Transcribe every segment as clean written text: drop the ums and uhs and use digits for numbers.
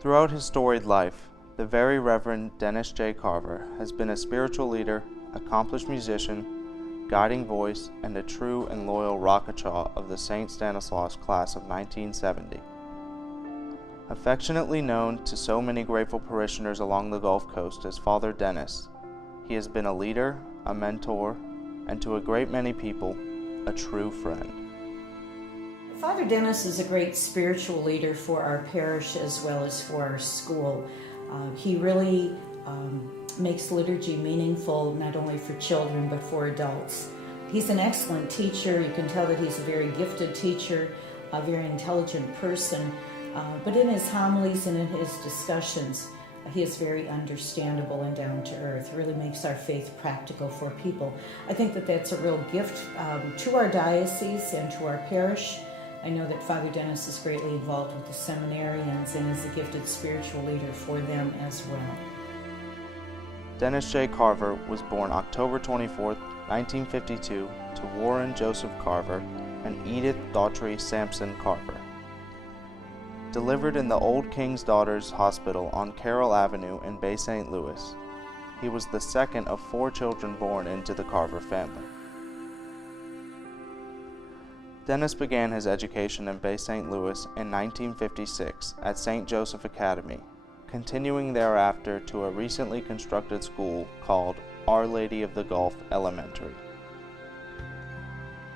Throughout his storied life, the Very Reverend Dennis J. Carver has been a spiritual leader, accomplished musician, guiding voice, and a true and loyal Rockachaw of the St. Stanislaus class of 1970. Affectionately known to so many grateful parishioners along the Gulf Coast as Father Dennis, he has been a leader, a mentor, and to a great many people, a true friend. Father Dennis is a great spiritual leader for our parish as well as for our school. He really makes liturgy meaningful not only for children but for adults. He's an excellent teacher. You can tell that he's a very gifted teacher, a very intelligent person, but in his homilies and in his discussions, he is very understandable and down to earth, really makes our faith practical for people. I think that that's a real gift to our diocese and to our parish. I know that Father Dennis is greatly involved with the seminarians and is a gifted spiritual leader for them as well. Dennis J. Carver was born October 24, 1952, to Warren Joseph Carver and Edith Daughtry Sampson Carver. Delivered in the Old King's Daughters Hospital on Carroll Avenue in Bay St. Louis, he was the second of 4 children born into the Carver family. Dennis began his education in Bay St. Louis in 1956 at St. Joseph Academy, continuing thereafter to a recently constructed school called Our Lady of the Gulf Elementary.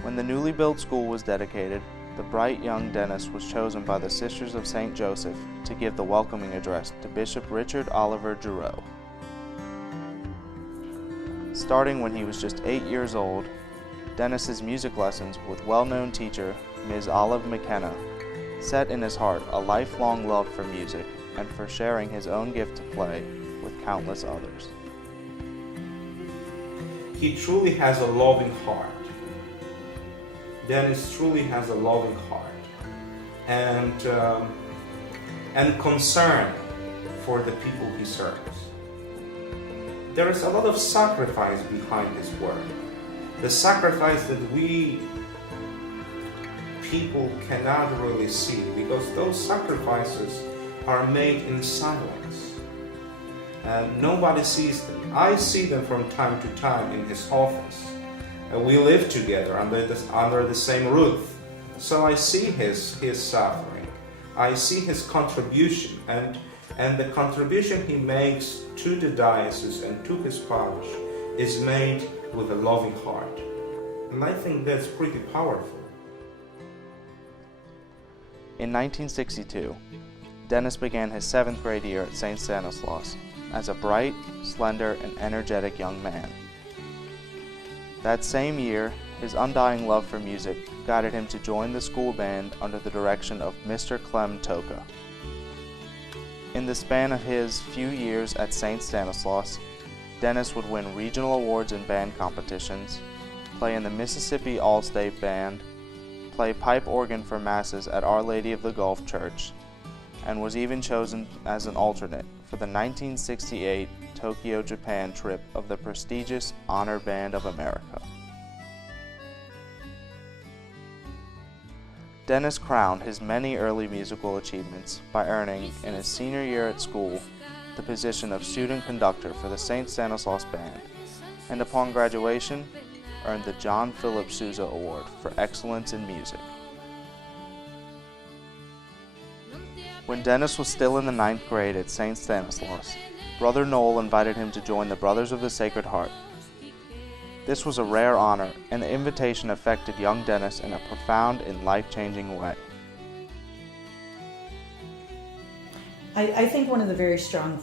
When the newly built school was dedicated, the bright young Dennis was chosen by the Sisters of St. Joseph to give the welcoming address to Bishop Richard Oliver Giroux. Starting when he was just 8 years old, Dennis's music lessons with well-known teacher Ms. Olive McKenna set in his heart a lifelong love for music and for sharing his own gift to play with countless others. He truly has a loving heart. Dennis truly has a loving heart and concern for the people he serves. There is a lot of sacrifice behind his work. The sacrifice that we people cannot really see, because those sacrifices are made in silence and nobody sees them. I see them from time to time in his office. We live together under the same roof, so I see his suffering. I see his contribution and the contribution he makes to the diocese and to his parish is made with a loving heart. And I think that's pretty powerful. In 1962, Dennis began his 7th grade year at St. Stanislaus as a bright, slender, and energetic young man. That same year, his undying love for music guided him to join the school band under the direction of Mr. Clem Toka. In the span of his few years at St. Stanislaus, Dennis would win regional awards in band competitions, play in the Mississippi All-State Band, play pipe organ for masses at Our Lady of the Gulf Church, and was even chosen as an alternate for the 1968 Tokyo, Japan trip of the prestigious Honor Band of America. Dennis crowned his many early musical achievements by earning, in his senior year at school, the position of student conductor for the St. Stanislaus Band, and upon graduation, earned the John Philip Sousa Award for Excellence in Music. When Dennis was still in the 9th grade at St. Stanislaus, Brother Noel invited him to join the Brothers of the Sacred Heart. This was a rare honor, and the invitation affected young Dennis in a profound and life-changing way. I think one of the very strong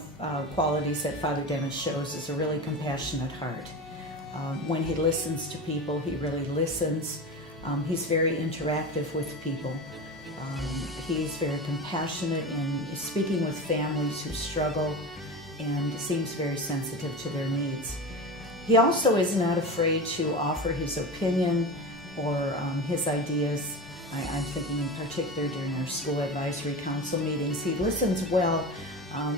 qualities that Father Dennis shows is a really compassionate heart. When he listens to people, he really listens. He's very interactive with people. He's very compassionate in speaking with families who struggle and seems very sensitive to their needs. He also is not afraid to offer his opinion or his ideas. I'm thinking in particular during our school advisory council meetings. He listens well,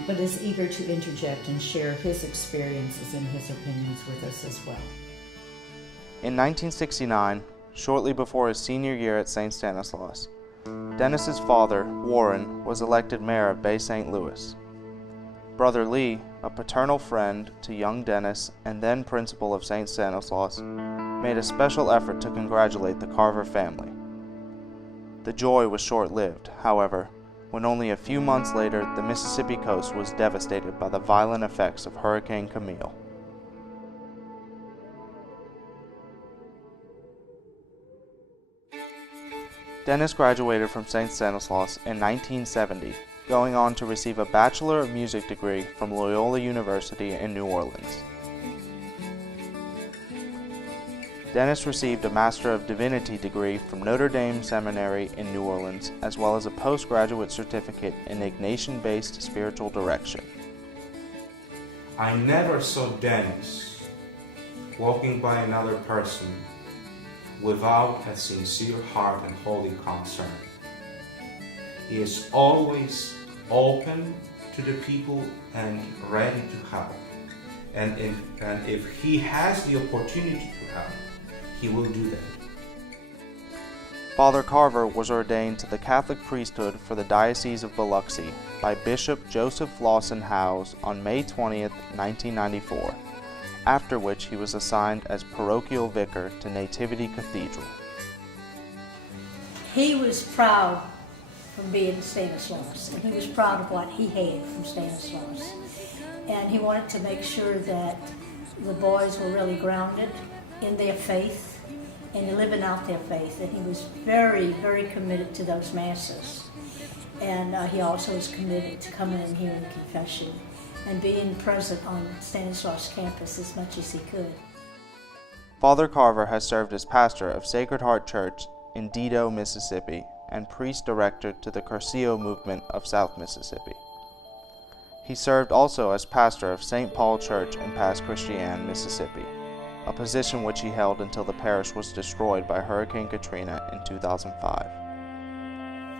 but is eager to interject and share his experiences and his opinions with us as well. In 1969, shortly before his senior year at St. Stanislaus, Dennis's father, Warren, was elected mayor of Bay St. Louis. Brother Lee, a paternal friend to young Dennis and then principal of St. Stanislaus, made a special effort to congratulate the Carver family. The joy was short-lived, however, when only a few months later the Mississippi coast was devastated by the violent effects of Hurricane Camille. Dennis graduated from St. Stanislaus in 1970, going on to receive a Bachelor of Music degree from Loyola University in New Orleans. Dennis received a Master of Divinity degree from Notre Dame Seminary in New Orleans, as well as a postgraduate certificate in Ignatian-based spiritual direction. I never saw Dennis walking by another person without a sincere heart and holy concern. He is always open to the people and ready to help. And if he has the opportunity to help, he will do that. Father Carver was ordained to the Catholic priesthood for the Diocese of Biloxi by Bishop Joseph Lawson Howes on May 20, 1994, after which he was assigned as parochial vicar to Nativity Cathedral. He was proud from being Stanislaus, and he was proud of what he had from Stanislaus. And he wanted to make sure that the boys were really grounded in their faith and living out their faith. And he was very, very committed to those masses. And he also was committed to coming in here in confession and being present on Stanislaus campus as much as he could. Father Carver has served as pastor of Sacred Heart Church in Dido, Mississippi, and priest director to the Curcio movement of South Mississippi. He served also as pastor of St. Paul Church in Pass Christian, Mississippi, a position which he held until the parish was destroyed by Hurricane Katrina in 2005.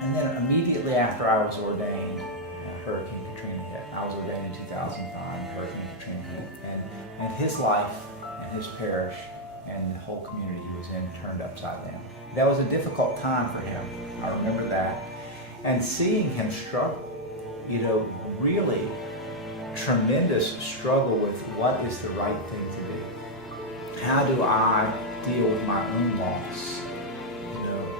And then immediately after I was ordained, Hurricane Katrina hit. I was ordained in 2005, Hurricane Katrina hit. And his life and his parish and the whole community he was in turned upside down. That was a difficult time for him. I remember that. And seeing him struggle, really tremendous struggle with what is the right thing to do. How do I deal with my own loss,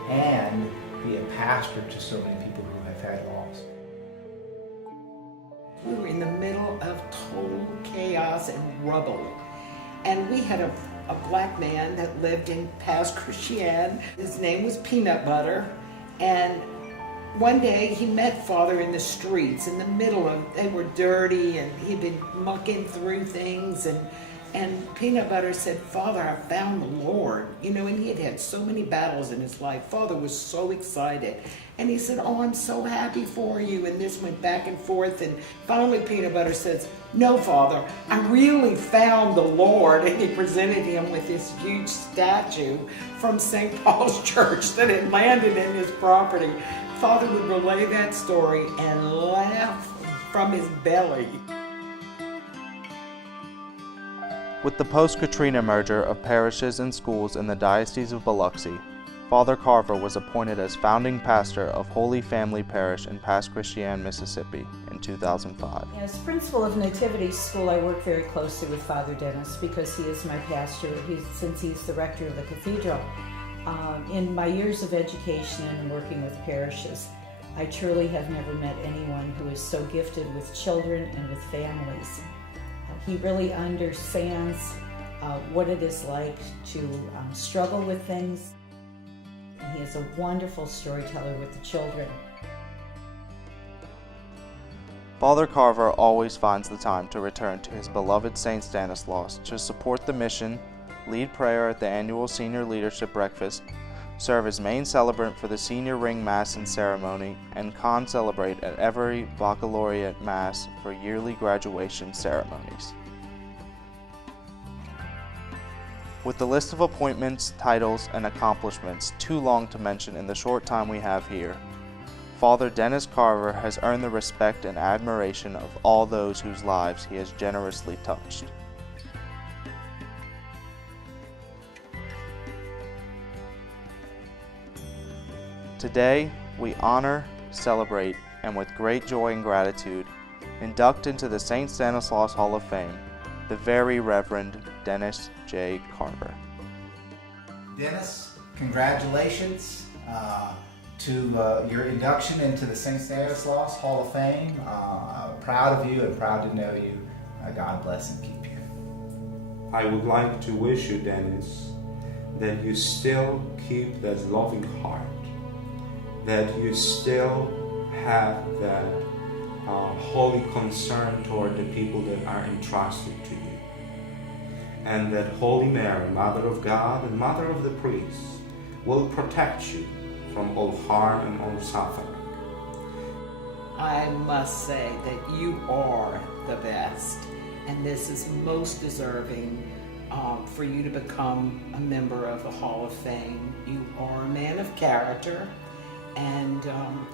and be a pastor to so many people who have had loss. We were in the middle of total chaos and rubble. And we had a black man that lived in Pass Christian. His name was Peanut Butter. And one day he met Father in the streets in the middle of, they were dirty and he'd been mucking through things. And Peanut Butter said, "Father, I found the Lord." And he had had so many battles in his life. Father was so excited. And he said, "Oh, I'm so happy for you." And this went back and forth. And finally Peanut Butter says, "No, Father, I really found the Lord." And he presented him with this huge statue from St. Paul's Church that had landed in his property. Father would relay that story and laugh from his belly. With the post-Katrina merger of parishes and schools in the Diocese of Biloxi, Father Carver was appointed as founding pastor of Holy Family Parish in Pass Christian, Mississippi in 2005. As principal of Nativity School, I work very closely with Father Dennis because he is my pastor, since he's the rector of the cathedral. In my years of education and working with parishes, I truly have never met anyone who is so gifted with children and with families. He really understands what it is like to struggle with things. And he is a wonderful storyteller with the children. Father Carver always finds the time to return to his beloved St. Stanislaus to support the mission, lead prayer at the annual Senior Leadership Breakfast, serve as main celebrant for the Senior Ring Mass and Ceremony, and con-celebrate at every baccalaureate Mass for yearly graduation ceremonies. With the list of appointments, titles, and accomplishments too long to mention in the short time we have here, Father Dennis Carver has earned the respect and admiration of all those whose lives he has generously touched. Today, we honor, celebrate, and with great joy and gratitude, induct into the St. Stanislaus Hall of Fame the Very Reverend Dennis J. Carver. Dennis, congratulations to your induction into the St. Stanislaus Hall of Fame. Proud of you and proud to know you. God bless and keep you. I would like to wish you, Dennis, that you still keep that loving heart, that you still have that holy concern toward the people that are entrusted to you, and that Holy Mary, Mother of God and Mother of the priests, will protect you from all harm and all suffering. I must say that you are the best, and this is most deserving for you to become a member of the Hall of Fame. You are a man of character, and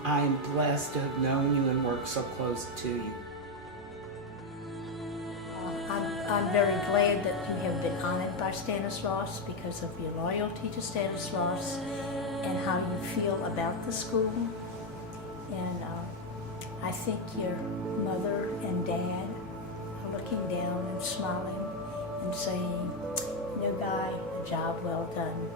I am blessed to have known you and worked so close to you. I'm very glad that you have been honored by Stanislaus because of your loyalty to Stanislaus and how you feel about the school. And I think your mother and dad are looking down and smiling and saying, "You know, Guy, a job well done."